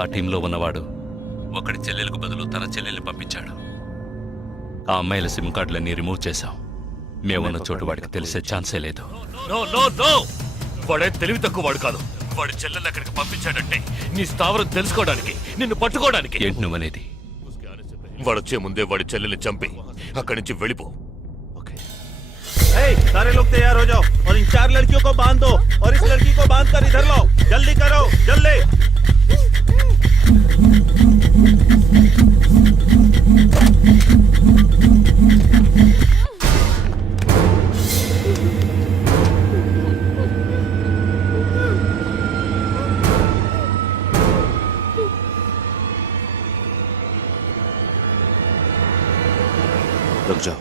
ఆ టీంలో ఉన్నవాడు ఒకడి చెల్లెలకు బదులు తన చెల్లెల్ని పంపించాడు. ఆ అమ్మాయిల సిమ్ కార్డులన్నీ రిమూవ్ చేశాం. మేమున్న చోటు వాడికి తెలిసే ఛాన్సే లేదు. వాడే తెలివి తక్కువ వాడు కాదు. వాడి చెల్లెల్ని అక్కడికి పంపించాడంటే నీ స్థావరం తెలుసుకోవడానికి, నిన్ను పట్టుకోవడానికి. ఏంటి నువ్వనేది? వాడొచ్చే ముందే వాడి చెల్లెల్ని చంపి అక్కడి నుంచి వెళ్ళిపో. सारे लोग तैयार हो जाओ और इन 4 लड़कियों को बांध दो और इस लड़की को बांध कर इधर लाओ. जल्दी करो, जल्दी. रुक जाओ.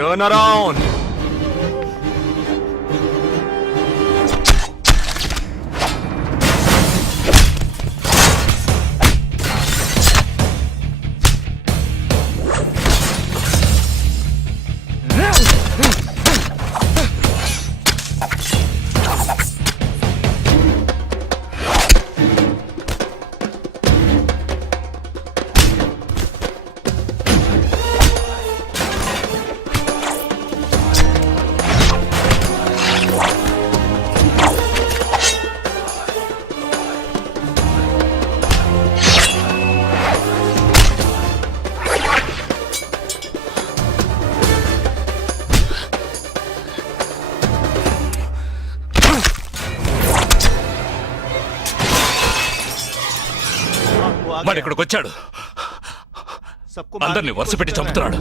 Turn around. వాడు ఇక్కడికి వచ్చాడు. అందరినీ వరుస పెట్టి చంపుతున్నాడు.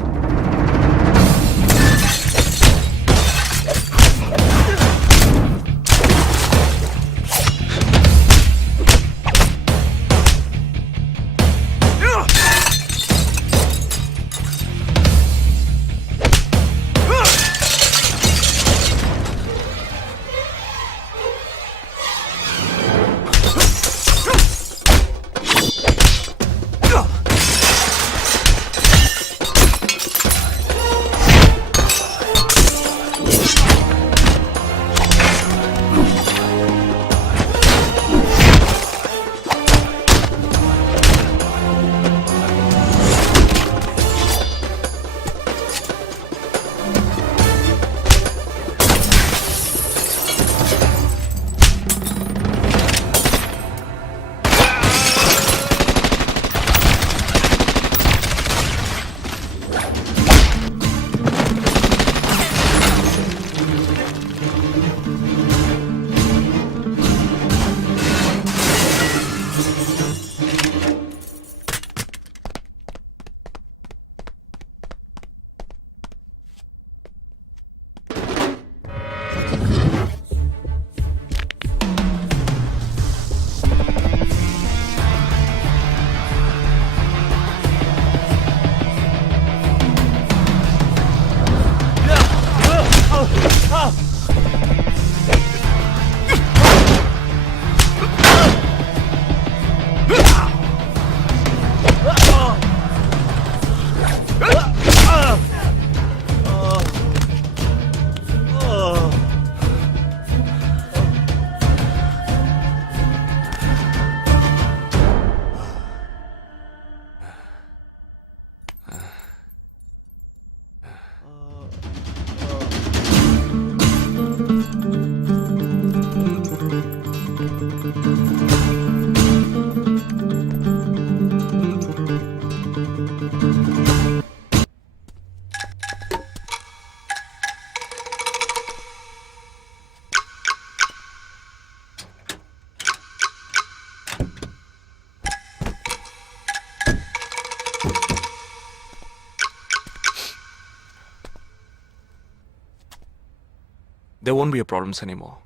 there won't be a problems anymore.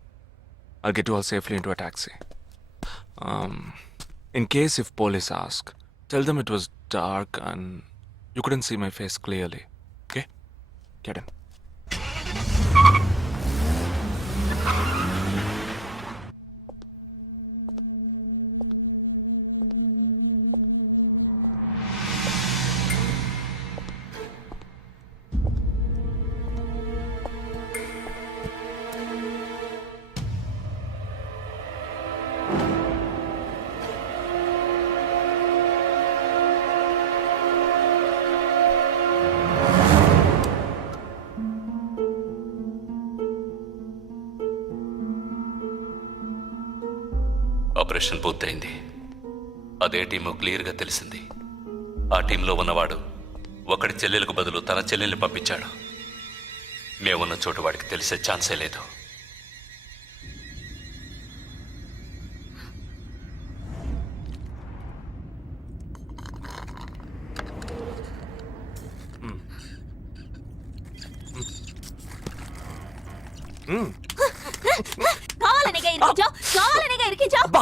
I'll get you all safely into a taxi. In case if police ask, tell them it was dark and you couldn't see my face clearly. Okay? Get in. Operation పూర్తయింది. అదే team క్లియర్గా తెలిసింది. ఆ టీంలో ఉన్నవాడు ఒకడి చెల్లెలకు బదులు తన చెల్లెల్ని పంపించాడు. మేమున్న చోటు వాడికి తెలిసే ఛాన్సే లేదు. కావాలనిగా ఇరికించావు. అబ్బా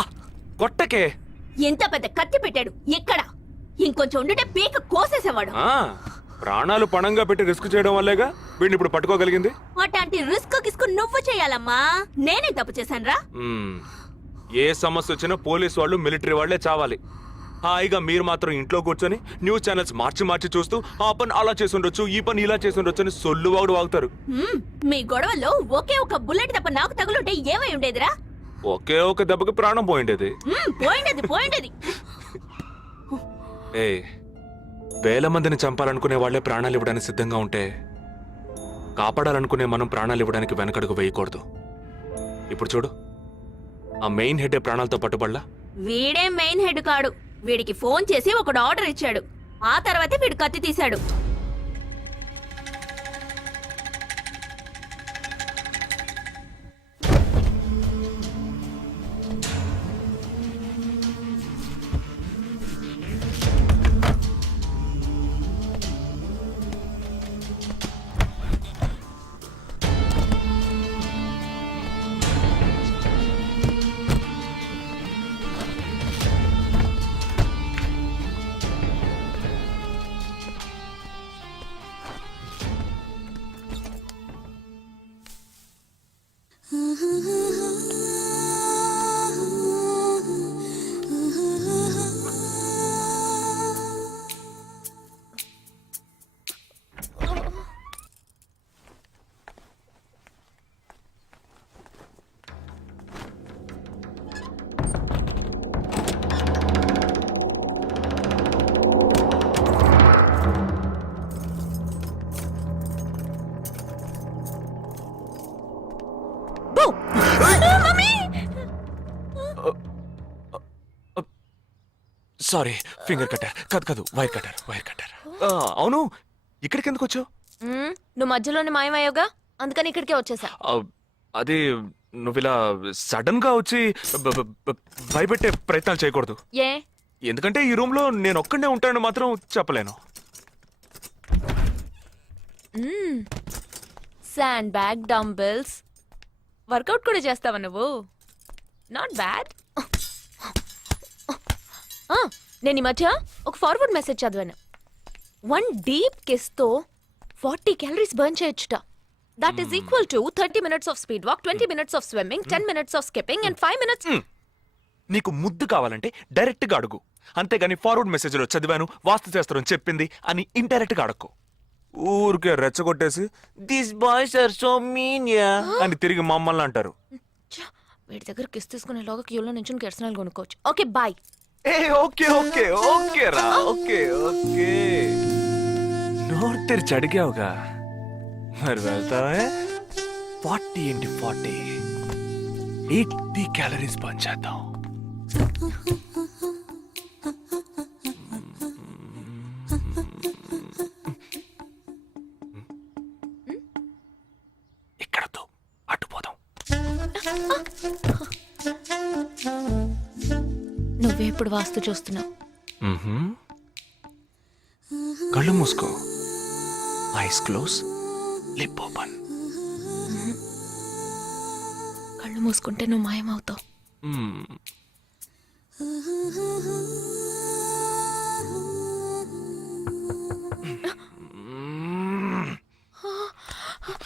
కొట్టకే. ఎంత పెద్ద కత్తి పెట్టాడు. ఎక్కడ ఇంకొంచెం ఉండుంటే పీక కోసేసేవాడు. ప్రాణాలు పణంగా పెట్టి రిస్క్ చేయడం వల్లేగా వీడిని ఇప్పుడు పట్టుకోగలిగింది. అట్లాంటి రిస్క్ కిస్కు నువ్వు చేయాలమ్మా. నేనే తప్పు చేశానురా. ఏ సమస్య వచ్చినా పోలీసు వాళ్ళు మిలిటరీ వాళ్లే చావాలి. హాయిగా మీరు మాత్రం ఇంట్లో కూర్చొని న్యూస్ ఛానల్స్ మార్చి మార్చి చూస్తూ ఆ పని అలా చేసి ఉండొచ్చు, ఈ పని ఇలా చేసి ఉండొచ్చు అని సొల్లు వాగుడు వాగుతారు. మీ గొడవల్లో ఒకే ఒక బుల్లెట్ తప్ప నాకు తగులుంటే ఏమై ఉండేదిరా? ఒకే ఒక దెబ్బకి ప్రాణం పోయిండేది. పోయిండేది. ఏ వేల మందిని చంపాలనుకునే వాళ్లే ప్రాణాలు ఇవ్వడానికి సిద్ధంగా ఉంటే కాపాడాలనుకునే మనం ప్రాణాలు ఇవ్వడానికి వెనకడుగు వేయకూడదు. ఇప్పుడు చూడు, ఆ మెయిన్ హెడ్ ప్రాణాలతో పట్టుబడలా. వీడే మెయిన్ హెడ్ కాడు. వీడికి ఫోన్ చేసి ఒకడు ఆర్డర్ ఇచ్చాడు. ఆ తర్వాతే వీడు కత్తి తీశాడు. సారీ, ఫింగర్ కట్టర్ కాదు వైర్ కట్టర్. అవును, ఇక్కడికి ఎందుకు వచ్చావు? నువ్వు మధ్యలోనే మాయమయ్యోగా, అందుకని ఇక్కడికే వచ్చేసా. అది నువ్వు ఇలా సడన్ గా వచ్చి భయపెట్టే ప్రయత్నాలు చేయకూడదు. ఏ? ఎందుకంటే ఈ రూమ్ లో నేను ఒక్కడే ఉంటానని మాత్రం చెప్పలేను. శాండ్ బ్యాగ్, డంబెల్స్, వర్కౌట్ కూడా చేస్తావా నువ్వు? Not bad. నేను ఈ మధ్య ఒక ఫార్వర్డ్ మెసేజ్ చదివాను. 1 డీప్ కిస్ తో 40 క్యాలరీస్ బర్న్ చేయొచ్చుట. That is equal to 30 minutes of speed walk, 20 minutes of swimming, 10 minutes of skipping and 5 minutes. నీకు ముద్దు కావాలంటే డైరెక్ట్ గా అడుగు, అంతేగాని ఫార్వర్డ్ మెసేజ్ లో చదివాను, వాస్తు శాస్త్రం చెప్పింది అని ఇండైరెక్ట్ గా అడక్కు. ఊరికే రెచ్చగొట్టేసి this boys are so mean ya అని తిరిగి మమ్మల్ని అంటారు. వీడి దగ్గర కిస్ తీసుకునేలాగా క్యూలో నుంచి కెర్సనాలు కొనుక్కోవచ్చు. Okay boy. ఓకే రా, ఓకే. నోరు తెరిచి అడిగావుగా, మరి వెళ్తావే. 40 into 40 80 క్యాలరీస్ బర్న్ చేద్దాం. ఇక్కడతో అటుపోదాం. నువ్వే ఇప్పుడు వాస్తు చూస్తున్నావు. కళ్ళు మూసుకో, ఐస్ క్లోజ్, లిప్ ఓపెన్. కళ్ళు మూసుకుంటే నువ్వు మాయమవుతావు.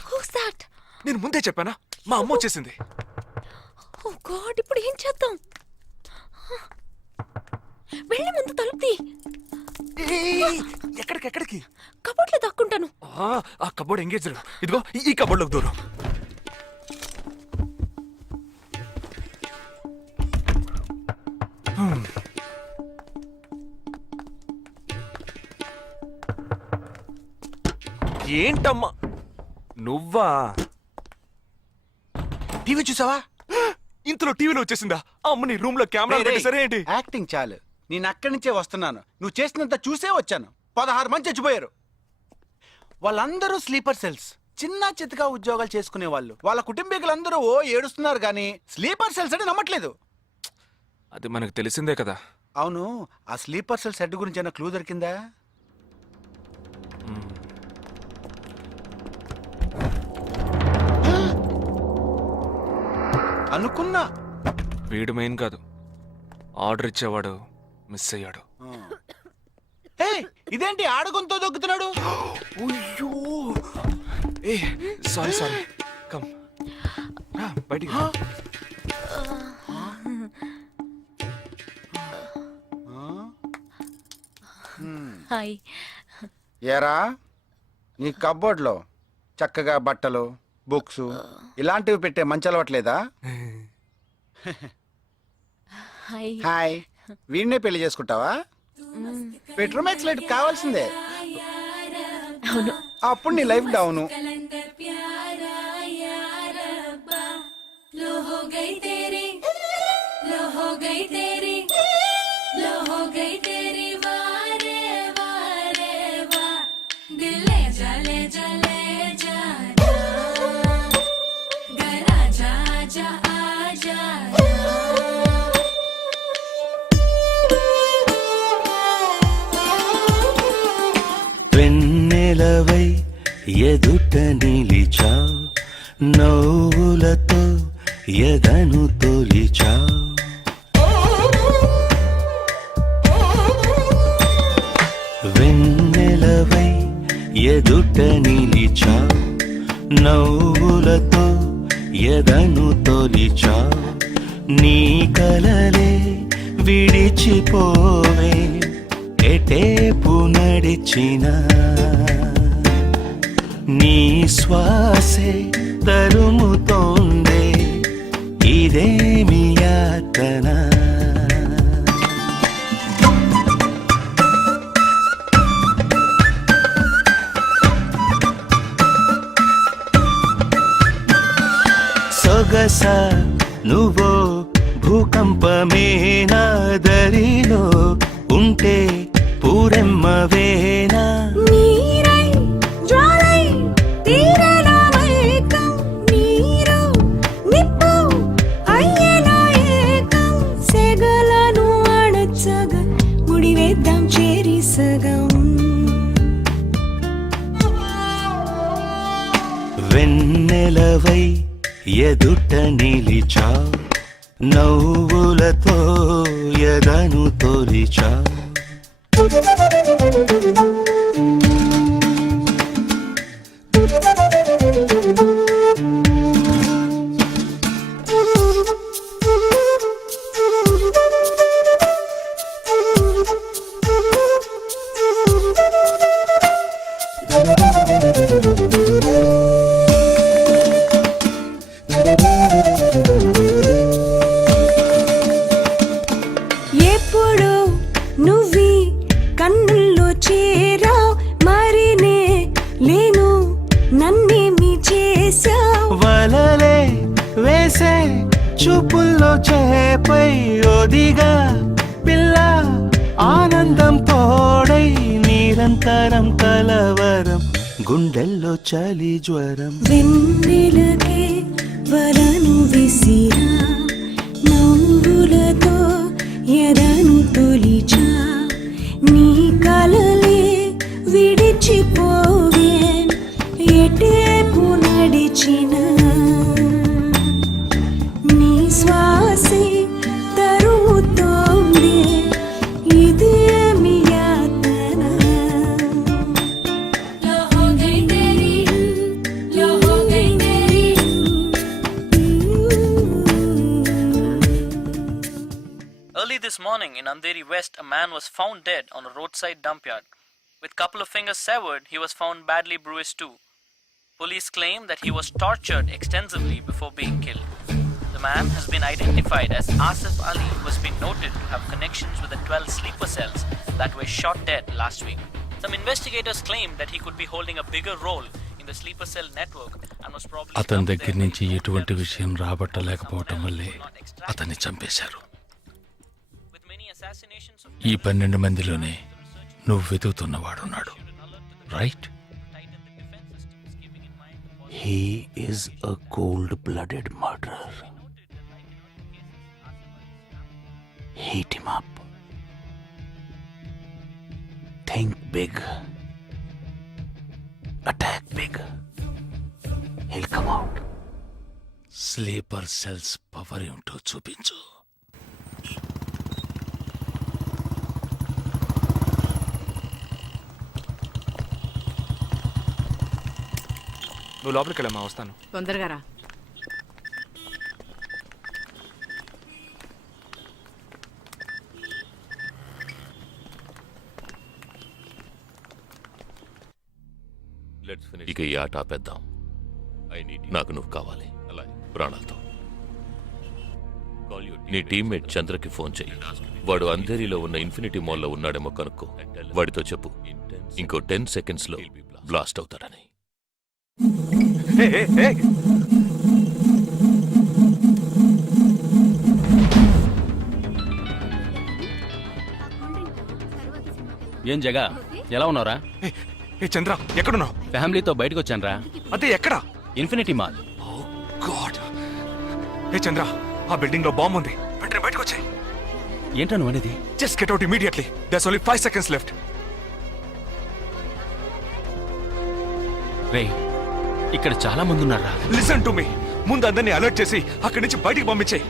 Who's that? నేను ముందే చెప్పానా, మా అమ్మ వచ్చేసింది. ఓ గాడ్, ఇప్పుడు ఏం చేద్దాం? వెళ్ళి ముందు తలుపుతి. ఎక్కడికి? కబోర్డ్లో దాక్కుంటాను. ఆ కబోర్డ్ ఎంగేజ్. ఇదిగో ఈ కబోర్డ్లోకి దూరం. ఏంటమ్మా నువ్వా? టీవీ చూసావా? ఇంతలో టీవీలో వచ్చేసిందా? అమ్మని రూమ్ లో కెమెరా పెట్టేసరే ఏంటి? యాక్టింగ్ చాలు. నేను అక్కడి నుంచే వస్తున్నాను. నువ్వు చేసినంత చూసే వచ్చాను. 16 మంది చచ్చిపోయారు. వాళ్ళందరూ స్లీపర్ సెల్స్. చిన్న చితగా ఉద్యోగాలు చేసుకునే వాళ్ళు. వాళ్ళ కుటుంబీకులందరూ ఏడుస్తున్నారు కానీ స్లీపర్ సెల్స్ అని నమ్మట్లేదు. అది మనకు తెలిసిందే కదా. అవును, ఆ స్లీపర్ సెల్స్ హెడ్ గురించి ఏమైనా క్లూ దొరికిందా? అనుకున్నా. వీడు మెయిన్ కాదు, ఆర్డర్ ఇచ్చేవాడు మిస్ అయ్యాడు. ఇదేంటి ఆడగొంతో దొక్కుతున్నాడు? అయ్యో, ఏ సారీ కమ్ బయటికి. హాయ్. ఏరా, నీ కబ్బోర్డ్లో చక్కగా బట్టలు, బుక్స్ ఇలాంటివి పెట్టే మంచి అలవాట్లేదా? హాయ్. హాయ్. వీడినే పెళ్లి చేసుకుంటావా? బెడ్రూమ్ ఎక్స్లైట్ కావాల్సిందే. అవును. అప్పుడు నీ లైఫ్ డౌను. వెన్నెలవై ఎదుట నిలిచా, నవ్వులతో ఎదను తొలిచా. వెన్నెలవై ఎదుట నిలిచా, నవ్వులతో ఎదను తొలిచా. నీ కలలే విడిచిపోవే, ఎటేపు నడిచిన నీ శ్వాసే తరుముతోందే, ఇదేమి యాతన. సొగస నువ్వో భూకంపమే నా దరిలో ఉంటే పూరెమ్మవేనా. నీరై జ్వాలై తీరనా మైకం, నీరు నిప్పు అయ్యేనా ఏకం. సెగలను అణచగా ముడివేద్దాం చేరి సగం. వెన్నెలవై ఎదుట నిలిచా, నవ్వులతో ఎదను తొలిచా. ఎప్పుడు నువ్వి కన్నుల్లో చేరావు, మరినే లేను నన్నేమి చేశావు. వలలే వేసే చూపుల్లో చేపై ఒదిగా పిల్ల, ఆనందం తోడై నిరంతరం కలవరం, గుండెల్లో చలి జ్వరం. వెన్నెలకే వలను విసిరా, నవ్వులతో ఎదను తొలిచా. నీ కలలే విడిచిపోవే, ఎటేపు నడిచిన Early this morning in Andheri West, a man was found dead on a roadside dump yard. With couple of fingers severed, he was found badly bruised too. Police claim that he was tortured extensively before being killed. The man has been identified as Asif Ali, who has been noted to have connections with the 12 sleeper cells that were shot dead last week. Some investigators claim that he could be holding a bigger role in the sleeper cell network and was probably అతని దగ్గర నుంచి ఎటువంటి విషయం రాబట్టలేకపోవటం వల్లే అతన్ని చంపేశారు. with many assassinations of ఈ 12 మందిలోనే నువ్వు వెతుకుతున్నవాడున్నాడు, right? He is a cold-blooded murderer. Heat him up. Think big. Attack big. He'll come out. Sleeper cells power ఏంటో చూపించు. నువ్వు లోపలికి వెళ్ళమ్మా, వస్తాను. తొందరగా రా. ఇక ఈ ఆట ఆపేద్దాం. నాకు నువ్వు కావాలి, ప్రాణాలతో. నీ టీమ్మేట్ చంద్రకి ఫోన్ చెయ్యి. వాడు అంధేరిలో ఉన్న ఇన్ఫినిటీ మాల్లో ఉన్నాడేమో కనుక్కో. వాడితో చెప్పు ఇంకో 10 seconds లో బ్లాస్ట్ అవుతాడని. ఏం జగా ఎలా ఉన్నారా? ఏ చంద్ర, ఎక్కడున్నావు? ఫ్యామిలీతో బయటకు వచ్చాను రా. అదే ఎక్కడా? Infinity mall. గాడ్. ఏ చంద్ర, ఆ బిల్డింగ్ లో బాంబు ఉంది. వెంటనే బయటకు వచ్చాయి. ఏంటా నువ్వు అనేది? Just get out immediately. There's only 5 seconds left. రేయ్, ఇక్కడ చాలా మంది ఉన్నారా? Listen to me. ముందు అందరినీ అలర్ట్ చేసి అక్కడి నుంచి బయటికి పంపించేయి.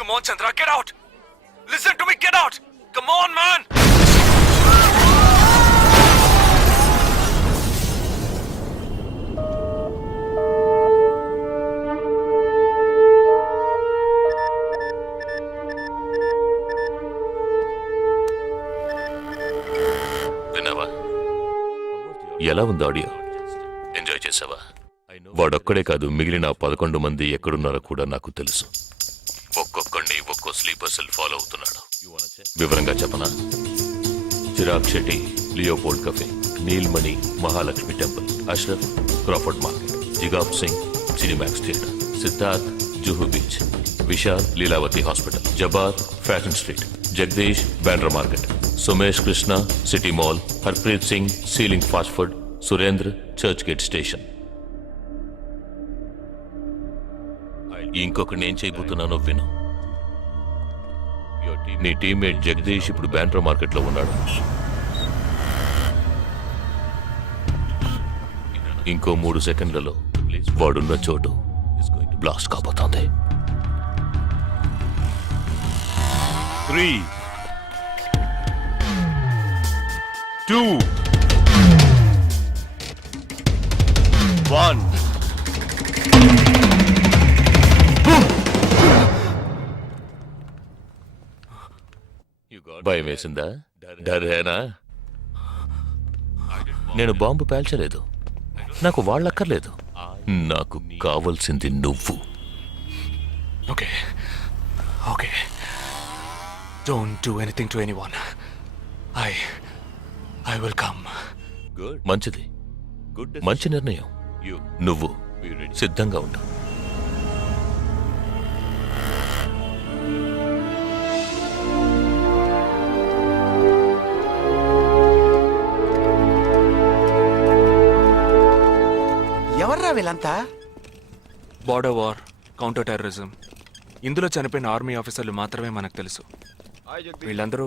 Come on Chandra, get out. Listen to me, get out. Come on man. విన్నావా? ఎలా ఉంది ఆడియో? ఎంజాయ్ చేసావా? వాడొక్కడే కాదు, మిగిలిన 11 మంది ఎక్కడున్నారో కూడా నాకు తెలుసు. ఒక్కొక్కడిని ఒక్కో స్లీపర్ సెల్ ఫాలో అవుతున్నాడు. వివరంగా చెప్పనా? Chirag Shetty, Leopold cafe, Neelmani, Mahalakshmi temple, Ashraf, Crawford market, Jigab Singh, Cinemax theatre, Siddharth, Juhu beach, Vishal, Lilavati hospital, Jabbar, fashion street, Jagdish, Bandra market, Sumesh Krishna, city mall, Harpreet Singh, ceiling fast food, Surendra, church gate station. ఇంకొకటి నేను చేయబోతున్నానో విను. నీ టీమ్మేట్ జగదీష్ ఇప్పుడు బ్యాండ్రా మార్కెట్ లో ఉన్నాడు. ఇంకో 3 సెకండ్లలో వాడున్న చోటు బ్లాస్ట్ కాబోతోంది. 3, 2, 1. భయం వేసిందా? డరేనా? నేను బాంబు పేల్చలేదు. నాకు వాళ్ళక్కర్లేదు. నాకు కావలసింది నువ్వు. Okay, okay. Don't do anything to anyone. I will come. మంచిది, మంచి నిర్ణయం. నువ్వు సిద్ధంగా ఉండు. ఎవర్రా వీళ్ళంతా? బార్డర్ వార్, కౌంటర్ టెర్రరిజం, ఇందులో చనిపోయిన ఆర్మీ ఆఫీసర్లు మాత్రమే మనకు తెలుసు. వీళ్ళందరూ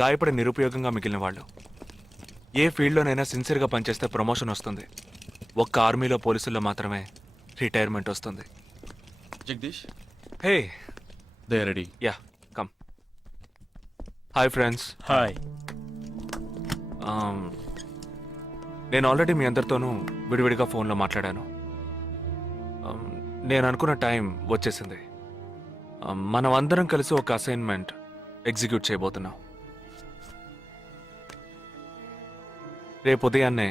గాయపడి నిరుపయోగంగా మిగిలిన వాళ్ళు. ఏ ఫీల్డ్లోనైనా సిన్సియర్గా పనిచేస్తే ప్రమోషన్ వస్తుంది. ఒక్క ఆర్మీలో పోలీసుల్లో మాత్రమే రిటైర్మెంట్ వస్తుంది. Jagdish, hey, they are ready. Yeah, come. Hi friends. Hi. నేను ఆల్రెడీ మీ అందరితోనూ విడివిడిగా ఫోన్లో మాట్లాడాను. నేను అనుకున్న టైం వచ్చేసింది. మనం అందరం కలిసి ఒక అసైన్మెంట్ ఎగ్జిక్యూట్ చేయబోతున్నాం. రేపు ఉదయాన్నే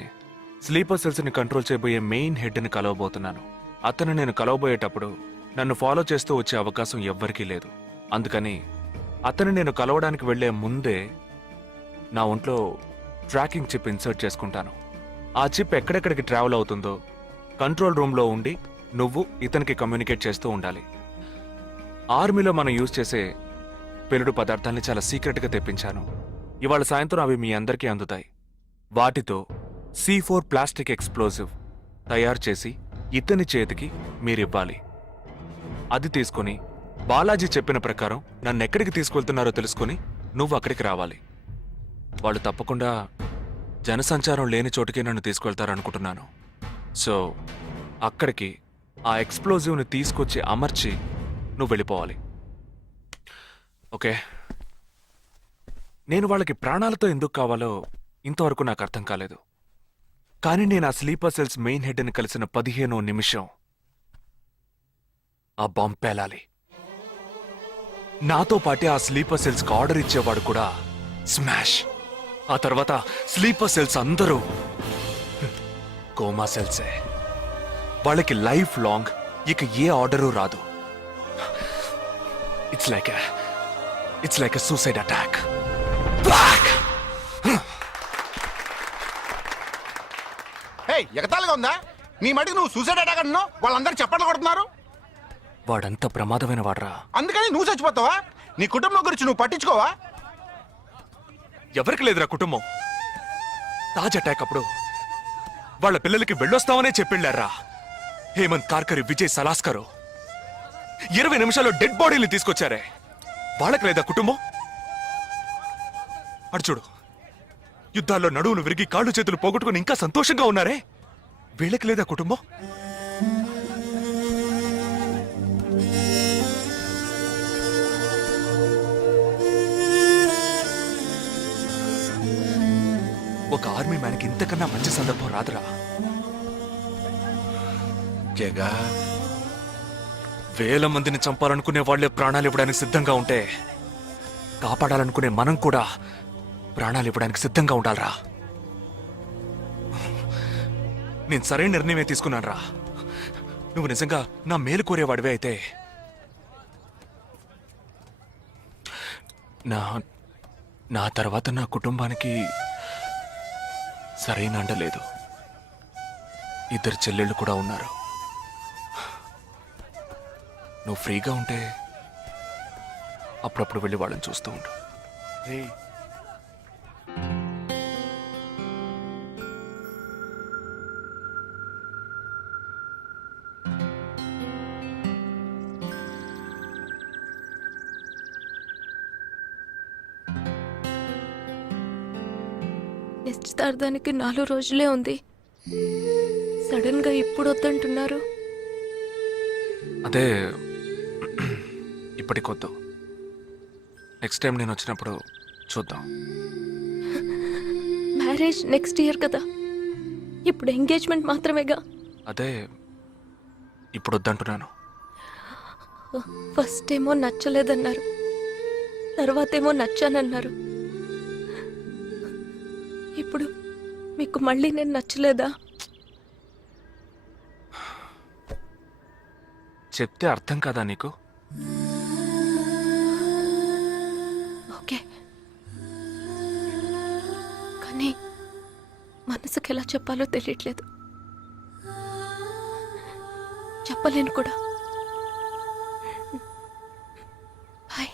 స్లీపర్ సెల్స్ని కంట్రోల్ చేయబోయే మెయిన్ హెడ్ని కలవబోతున్నాను. అతను నేను కలవబోయేటప్పుడు నన్ను ఫాలో చేస్తూ వచ్చే అవకాశం ఎవ్వరికీ లేదు. అందుకని అతను నేను కలవడానికి వెళ్లే ముందే నా ఒంట్లో ట్రాకింగ్ చిప్ ఇన్సర్ట్ చేసుకుంటాను. ఆ చిప్ ఎక్కడెక్కడికి ట్రావెల్ అవుతుందో కంట్రోల్ రూమ్లో ఉండి నువ్వు ఇతనికి కమ్యూనికేట్ చేస్తూ ఉండాలి. ఆర్మీలో మనం యూజ్ చేసే పెలుడు పదార్థాన్ని చాలా సీక్రెట్గా తెప్పించాను. ఇవాళ సాయంత్రం అవి మీ అందరికీ అందుతాయి. వాటితో C4 ప్లాస్టిక్ ఎక్స్ప్లోజివ్ తయారు చేసి ఇతని చేతికి మీరివ్వాలి. అది తీసుకుని బాలాజీ చెప్పిన ప్రకారం నన్నెక్కడికి తీసుకెళ్తున్నారో తెలుసుకుని నువ్వు అక్కడికి రావాలి. వాళ్ళు తప్పకుండా జనసంచారం లేని చోటుకి నన్ను తీసుకెళ్తారనుకుంటున్నాను. సో అక్కడికి ఆ ఎక్స్ప్లోజివ్ని తీసుకొచ్చి అమర్చి నువ్వు వెళ్ళిపోవాలి. ఓకే? నేను వాళ్ళకి ప్రాణాలతో ఎందుకు కావాలో ఇంతవరకు నాకు అర్థం కాలేదు. కానీ నేను ఆ స్లీపర్ సెల్స్ మెయిన్ హెడ్ని కలిసిన 15వ నిమిషం ఆ బాంబ్ పేలాలి. నాతో పాటే ఆ స్లీపర్ సెల్స్కి ఆర్డర్ ఇచ్చేవాడు కూడా స్మాష్. ఆ తర్వాత స్లీపర్ సెల్స్ అందరూ కోమా సెల్సే. వాళ్ళకి లైఫ్ లాంగ్ ఇక ఏ ఆర్డరు రాదు. It's like a suicide attack. ఎగతాళిగా ఉందా? నీ మటుకు నువ్వు సూసైడ్ అటాక్ అంటున్నావు, వాళ్ళందరూ చప్పట్లు కొడుతున్నారు. వాడంత ప్రమాదమైన వాడ్రా. అందుకని నువ్వు చచ్చిపోతావా? నీ కుటుంబం గురించి నువ్వు పట్టించుకోవా? ఎవరికి లేదురా కుటుంబం. తాజ్ అటాక్ అప్పుడు వాళ్ళ పిల్లలకి వెళ్ళొస్తామనే చెప్పిళ్ళారా. హేమంత్ కార్కరి, విజయ్ సలాస్కరు 20 నిమిషాల్లో డెడ్ బాడీని తీసుకొచ్చారే. వాళ్ళకి లేదా కుటుంబం? అడు చూడు, యుద్ధాల్లో నడువులు విరిగి కాళ్ళు చేతులు పోగొట్టుకుని ఇంకా సంతోషంగా ఉన్నారే. వీళ్ళకి లేదా కుటుంబం? ఒక ఆర్మీ మ్యాన్కి ఇంతకన్నా మంచి సందర్భం రాదురా. జగా, వేల మందిని చంపాలనుకునే వాళ్లే ప్రాణాలు ఇవ్వడానికి సిద్ధంగా ఉంటే కాపాడాలనుకునే మనం కూడా ప్రాణాలు ఇవ్వడానికి సిద్ధంగా ఉండాలరా. నేను సరైన నిర్ణయమే తీసుకున్నానురా. నువ్వు నిజంగా నా మేలు కోరేవాడివే అయితే నా తర్వాత నా కుటుంబానికి సరైన అండ లేదు. 2 చెల్లెళ్ళు కూడా ఉన్నారు. నువ్వు ఫ్రీగా ఉంటే అప్పుడప్పుడు వెళ్ళి వాళ్ళని చూస్తూ ఉండు. నిశ్చితార్థానికి 4 రోజులే ఉంది. సడన్ గా ఇప్పుడు వద్దంటున్నారు. అదే ఇప్పటికొద్దు. నెక్స్ట్ టైం నేను వచ్చినప్పుడు చూద్దాం. మ్యారేజ్ నెక్స్ట్ ఇయర్ కదా, ఇప్పుడు ఎంగేజ్మెంట్ మాత్రమేగా. అదే ఇప్పుడు వద్దంటున్నాను. ఫస్ట్ ఏమో నచ్చలేదన్నారు, తర్వాతేమో నచ్చానన్నారు. ఇప్పుడు మీకు మళ్ళీ నేను నచ్చలేదా? చెప్తే అర్థం కాదా నీకు? ఓకే, కానీ మనసుకి ఎలా చెప్పాలో తెలియట్లేదు. చెప్పలేను కూడా. బాయ్.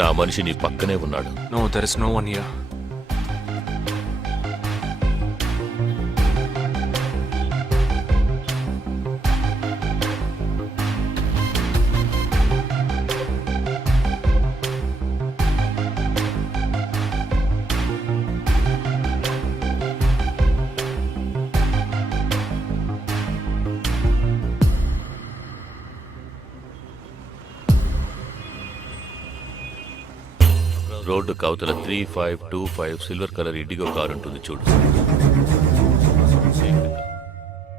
నా మనిషి నీ పక్కనే ఉన్నాడు. No there is no one here. Road కవతల 3525 సిల్వర్ కలర్ ఇండిగో కార్ ఉంటుంది చూడు.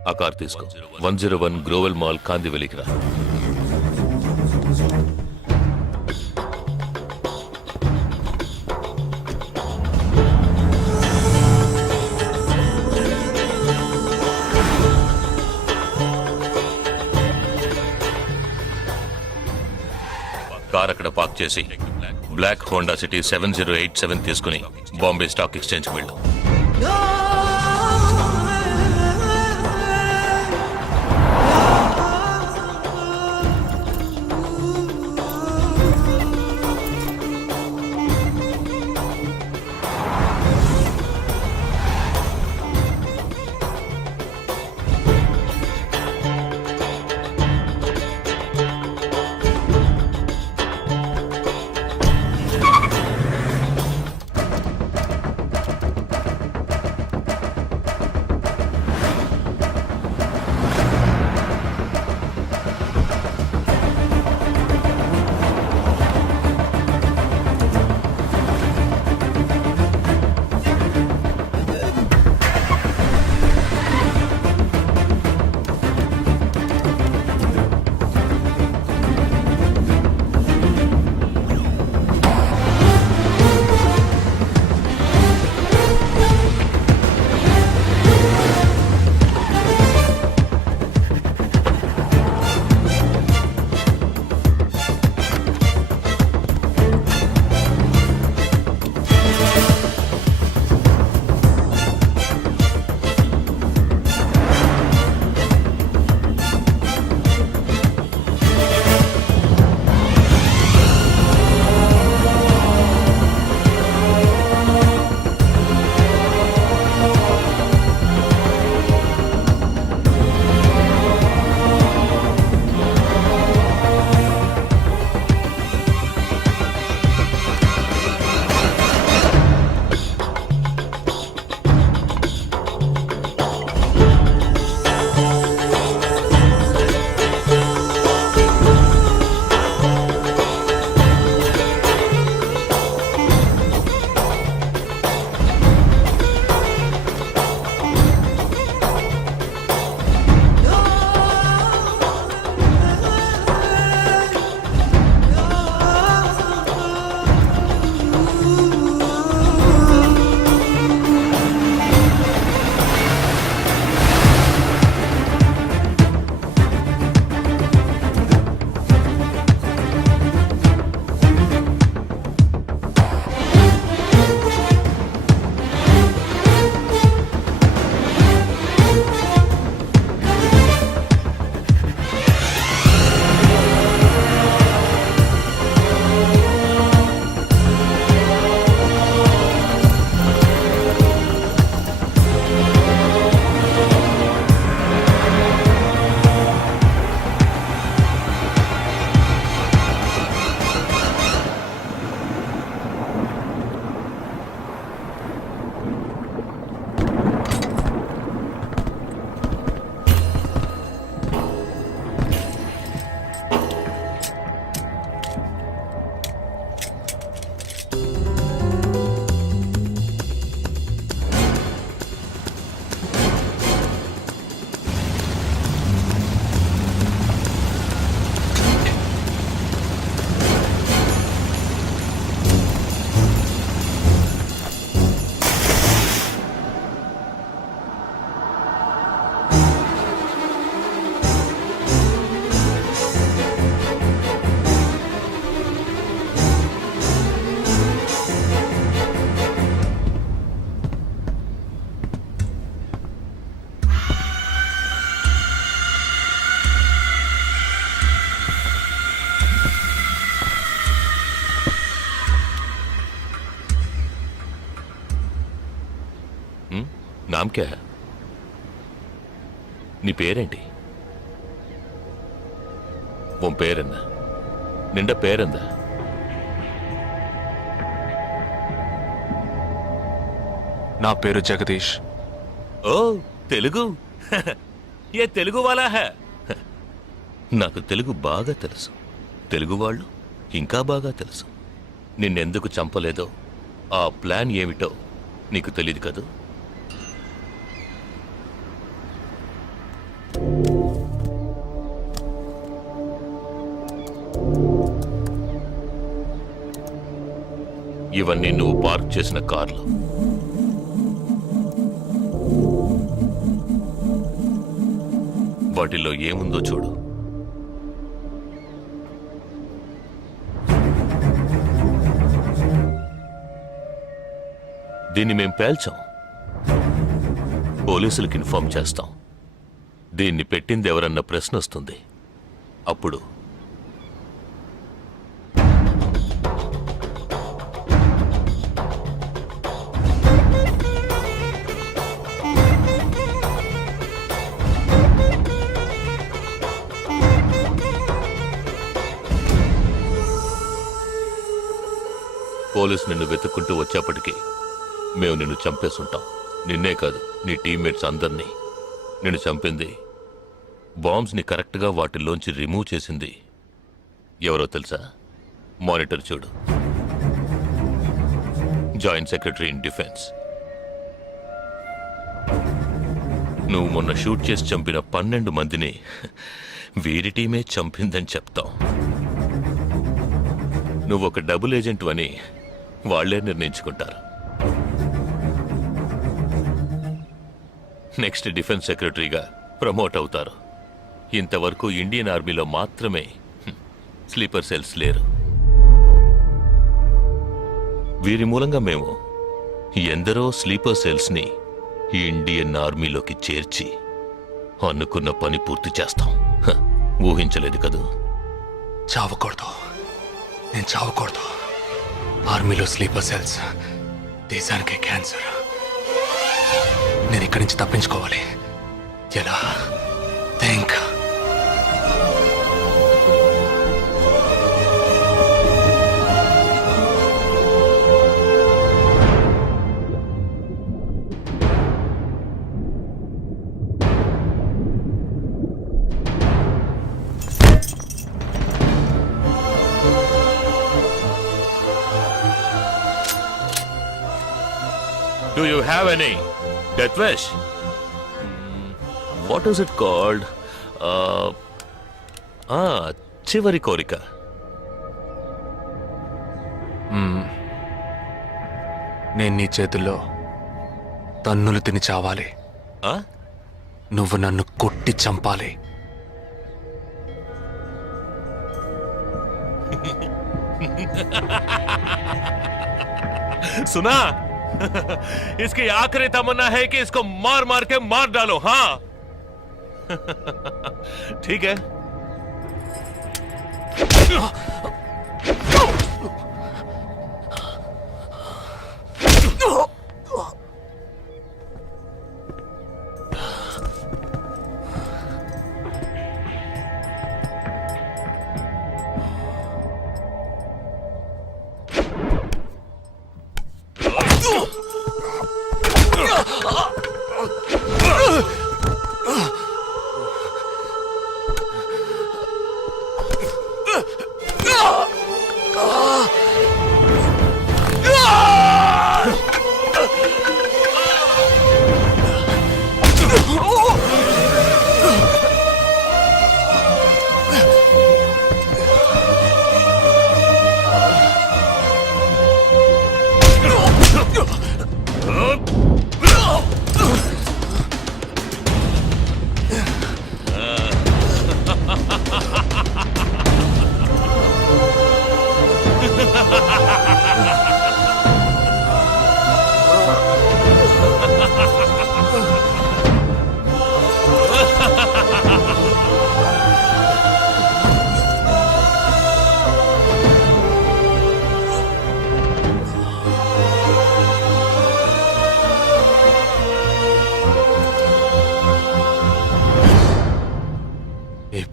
ఆ కార్ తీసుకో. 101 గ్రోవెల్ మాల్ కాందివెలికి రా. కార్ అక్కడ పార్క్ చేసి బ్లాక్ హోండా సిటీ 7087 తీసుకుని బాంబే స్టాక్ ఎక్స్చేంజ్కి వెళ్ళు. నామ్ క్యా హై? నీ పేరేంటి? ఉన్ పేరెన్న? నిండా పేరెందా? నా పేరు జగదీష్. ఓ తెలుగు. ఏ తెలుగు వాలా హై? నాకు తెలుగు బాగా తెలుసు. తెలుగు వాళ్ళు ఇంకా బాగా తెలుసు. నిన్నెందుకు చంపలేదో, ఆ ప్లాన్ ఏమిటో నీకు తెలియదు కదూ. ఇవన్నీ నువ్వు పార్క్ చేసిన కార్లు. వాటిల్లో ఏముందో చూడు. దీన్ని మేం పేల్చాం. పోలీసులకు ఇన్ఫార్మ్ చేస్తాం. దీన్ని పెట్టింది ఎవరన్న ప్రశ్న వస్తుంది. అప్పుడు పోలీసు నిన్ను వెతుక్కుంటూ వచ్చేప్పటికీ మేము నిన్ను చంపేసుంటాం. నిన్నే కాదు, నీ టీమ్మేట్స్ అందరినీ. నిన్ను చంపింది, బాంబ్స్ని కరెక్ట్గా వాటిల్లోంచి రిమూవ్ చేసింది ఎవరో తెలుసా? మానిటర్ చూడు. Joint secretary in defence. నువ్వు మొన్న షూట్ చేసి చంపిన 12 మందిని వీరి టీమే చంపిందని చెప్తాం. నువ్వు ఒక డబుల్ ఏజెంట్ అని వాళ్లే నిర్ణయించుకుంటారు. నెక్స్ట్ డిఫెన్స్ సెక్రటరీగా ప్రమోట్ అవుతారు. ఇంతవరకు ఇండియన్ ఆర్మీలో మాత్రమే స్లీపర్ సెల్స్ లేరు. వీరి మూలంగా మేము ఎందరో స్లీపర్ సెల్స్ని ఇండియన్ ఆర్మీలోకి చేర్చి అనుకున్న పని పూర్తి చేస్తాం. ఊహించలేదు కదూ. చావకూడదు, నేను చావకూడదు. ఆర్మీలో స్లీపర్ సెల్స్ దేశానికే క్యాన్సర్. నేను ఇక్కడి నుంచి తప్పించుకోవాలి. ఎలా? Think. Do you have any death wish? What is it called? చివరి కోరిక. నేను నీ చేతుల్లో తన్నులు తిని చావాలి. నువ్వు నన్ను కొట్టి చంపాలి. सुना? इसकी आखिरी तमन्ना है कि इसको मार मार के मार डालो. हाँ ठीक है.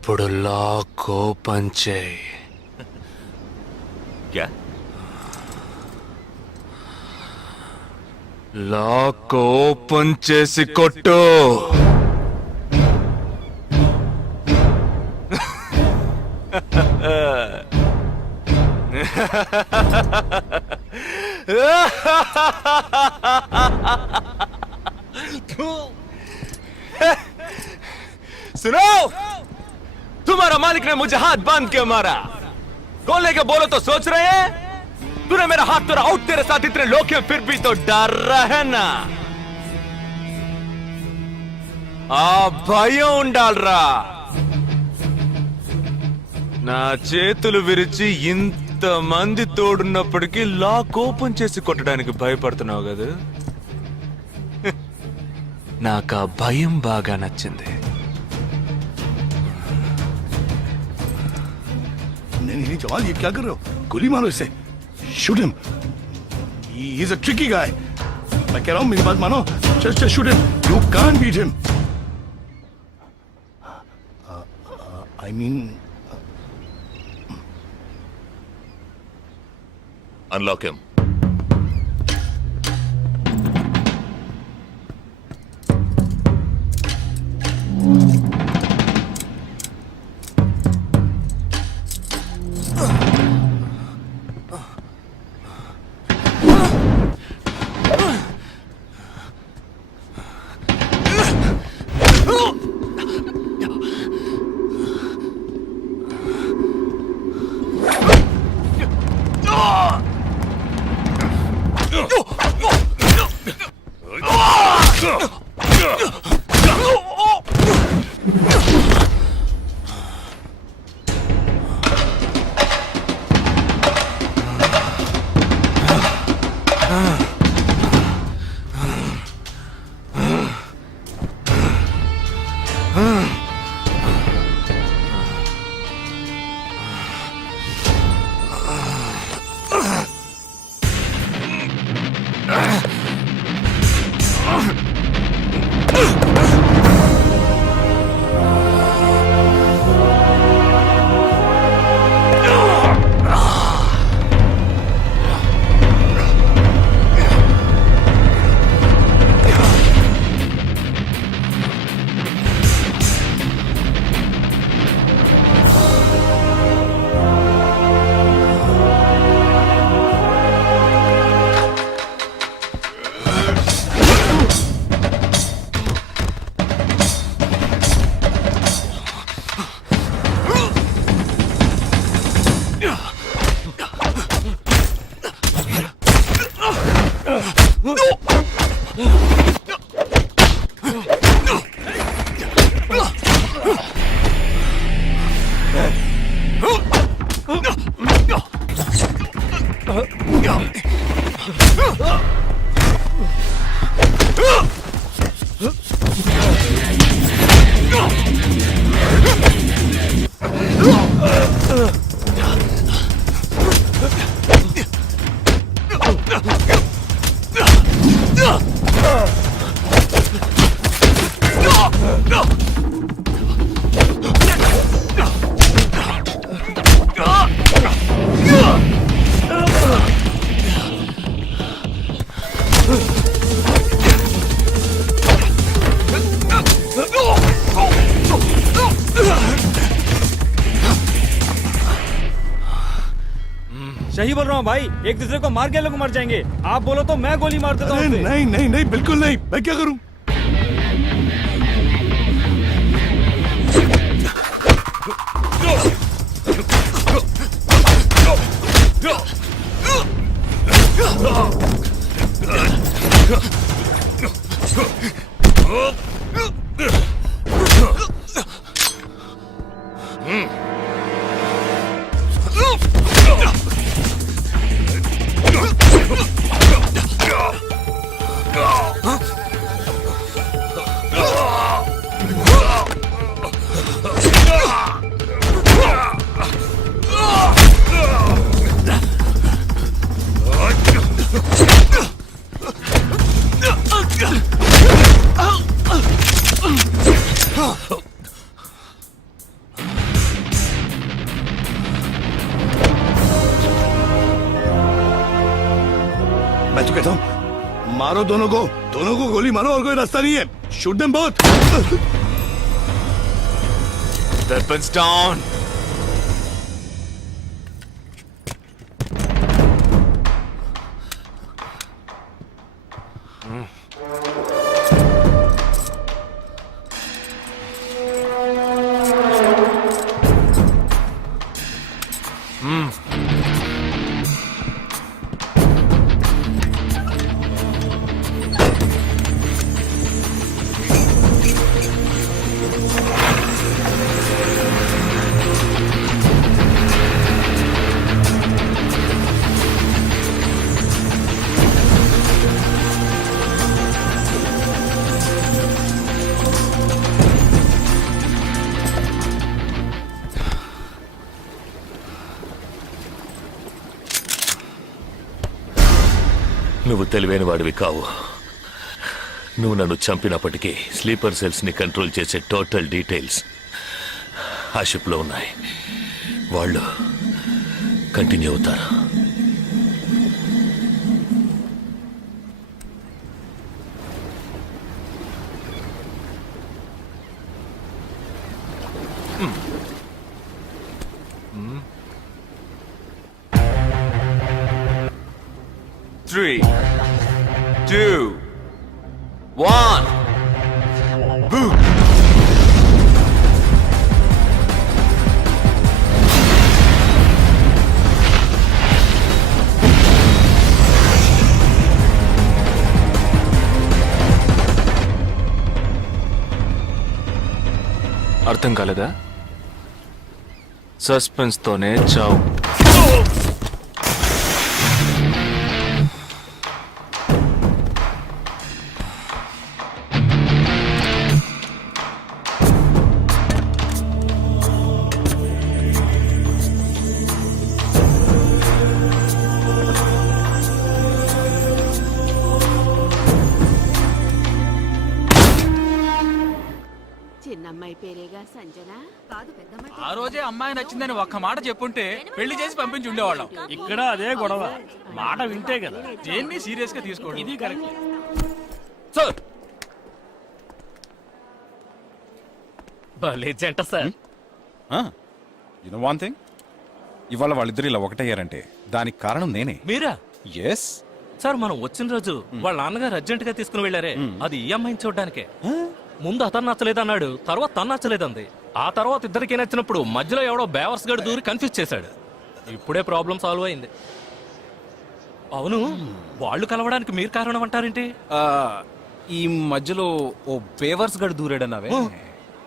ఇప్పుడు లాక్ ఓపెన్ చేయి. క్యా లాక్ ఓపెన్ చేసి కొట్టు. सुनो, तुम्हारा मालिक ने मुझे हाथ बांध के मारा. कौन लेके बोलो तो सोच रहे हैं? तूने मेरा हाथ तोड़ा आउट, तेरे साथ इतने लोग हैं फिर भी तो डर रहा है ना. ఆ భయం ఉండాలరా. నా చేతులు విరిచి ఇంతమంది తోడున్నప్పటికీ లాక్ ఓపెన్ చేసి కొట్టడానికి భయపడుతున్నావు కదా. నాకు ఆ భయం బాగా నచ్చింది. नहीं जवान, ये क्या कर रहे हो? गोली मारो इसे. Shoot him. He is a tricky guy. मैं कह रहा हूं, मेरी बात मानो. Just shoot him. You can't beat him. I mean, unlock him. सही बोल रहा हूँ भाई, एक दूसरे को मार के लोग मर जाएंगे. आप बोलो तो मैं गोली मार देता हूँ. नहीं नहीं नहीं, बिल्कुल नहीं. मैं क्या करूं? मारो दोनों को गोली मारो और कोई रास्ता नहीं है shoot them both Weapons down. నువ్వు తెలివైన వాడివి కావు. నువ్వు నన్ను చంపినప్పటికీ స్లీపర్ సెల్స్ని కంట్రోల్ చేసే టోటల్ డీటెయిల్స్ ఆ షిప్లో ఉన్నాయి. వాళ్ళు కంటిన్యూ అవుతారు. Three, two, one. Boom. అర్థం కాలేదా? సస్పెన్స్ తోనే చావు. చిన్నమ్మాయి పేరేగా సంజన కాదు పెద్దమ్మాయి. ఆ రోజే అమ్మాయి నచ్చిందని ఒక్క మాట చెప్పుంటే పెళ్లి చేసి పంపించి ఉండేవాళ్ళం. ఇక్కడ అదే గొడవ మాట వింటే కదా దేన్ని సీరియస్ గా తీసుకోండి. ఇది కరెక్ట్ సార్ భలే జంట sir. You know one thing, ఇవాళ వాళ్ళిద్దరు ఇలా ఒకటయ్యారంటే దానికి కారణం నేనే. మీరా? ఎస్ సార్ మనం వచ్చిన రోజు వాళ్ళ నాన్నగారు అర్జెంట్ గా తీసుకుని వెళ్ళారే, అది ఈ అమ్మాయిని చూడడానికే. ముందు అతను నచ్చలేదన్నాడు, తర్వాత తను నచ్చలేదంది. ఆ తర్వాత ఇద్దరికి నచ్చినప్పుడు మధ్యలో ఎవడో బేవర్స్ గడు దూరి కన్ఫ్యూజ్ చేశాడు. ఇప్పుడే ప్రాబ్లం సాల్వ్ అయింది. అవును, వాళ్ళు కలవడానికి మీరు కారణం అంటారేంటి? ఈ మధ్యలో ఓ బేవర్స్ గడు దూరాడన్నావే,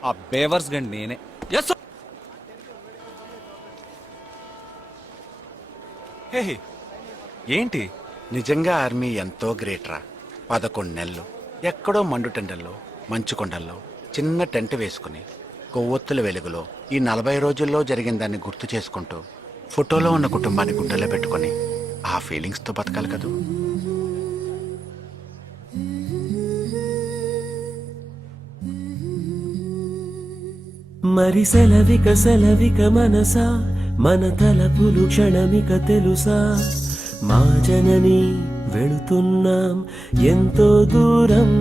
ఆ బేవర్స్ గడ్ నేనే. ఎస్ హే ఏంటి? నిజంగా ఆర్మీ ఎంతో గ్రేట్ రా. 11 నెలలు ఎక్కడో మండుటెండల్లో మంచు కొండల్లో చిన్న టెంట్ వేసుకుని కొవ్వొత్తుల వెలుగులో ఈ 40 రోజుల్లో జరిగిన దాన్ని గుర్తు చేసుకుంటూ ఫోటోలో ఉన్న కుటుంబాన్ని గుండెలో పెట్టుకొని ఆ ఫీలింగ్స్ తో బతకాలి కదూ. మరి సెలవిక మనసా మన తలపులు క్షణమిక తెలుసా మా జనని వెళుతున్నాం ఎంతో దూరం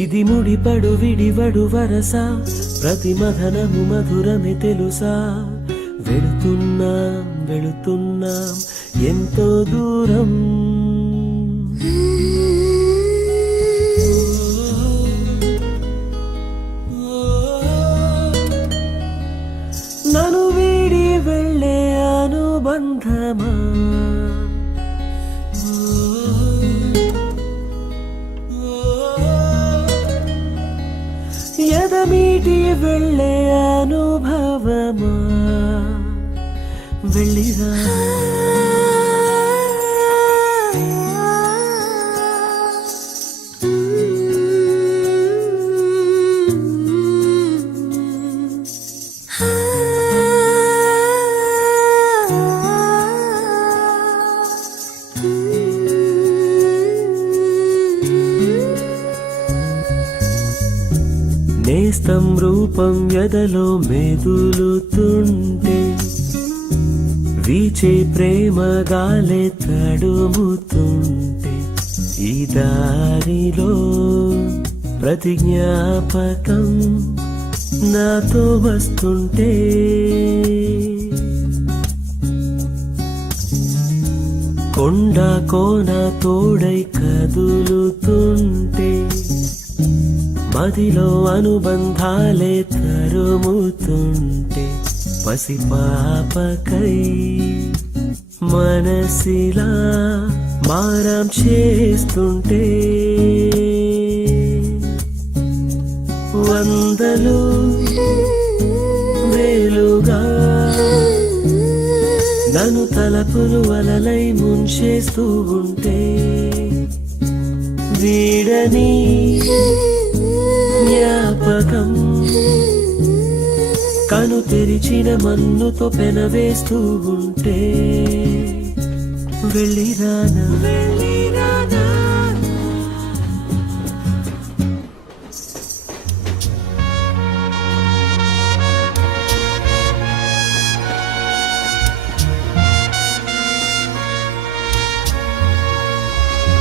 ఇది ముడిపడు విడివడు వరస ప్రతి మధనము మధురమే తెలుసా వెళుతున్నాం ఎంతో దూరం నన్ను వీడి వెళ్ళే అనుబంధమా ఎదమీటి వెళ్ళే అనుభవమా వెళ్ళిరా నేస్తం రూపం ఎదలో మెదులుతుంటే వీచే ప్రేమ గాలే తడుముతుంటే ఈ దారిలో ప్రతి జ్ఞాపకం నాతో వస్తుంటే కొండ కోన తోడై కదులుతుంటే మదిలో అనుబంధాలే తరుముతుంటే పసిపాపకై మనసిలా మారం చేస్తుంటే వందలు వేలుగా నన్ను తలపులు అలలై ముంచేస్తూ ఉంటే వీడని జ్ఞాపకం కను తెరిచిన మన్నుతో పెనవేస్తూ ఉంటే వెళ్ళిరానా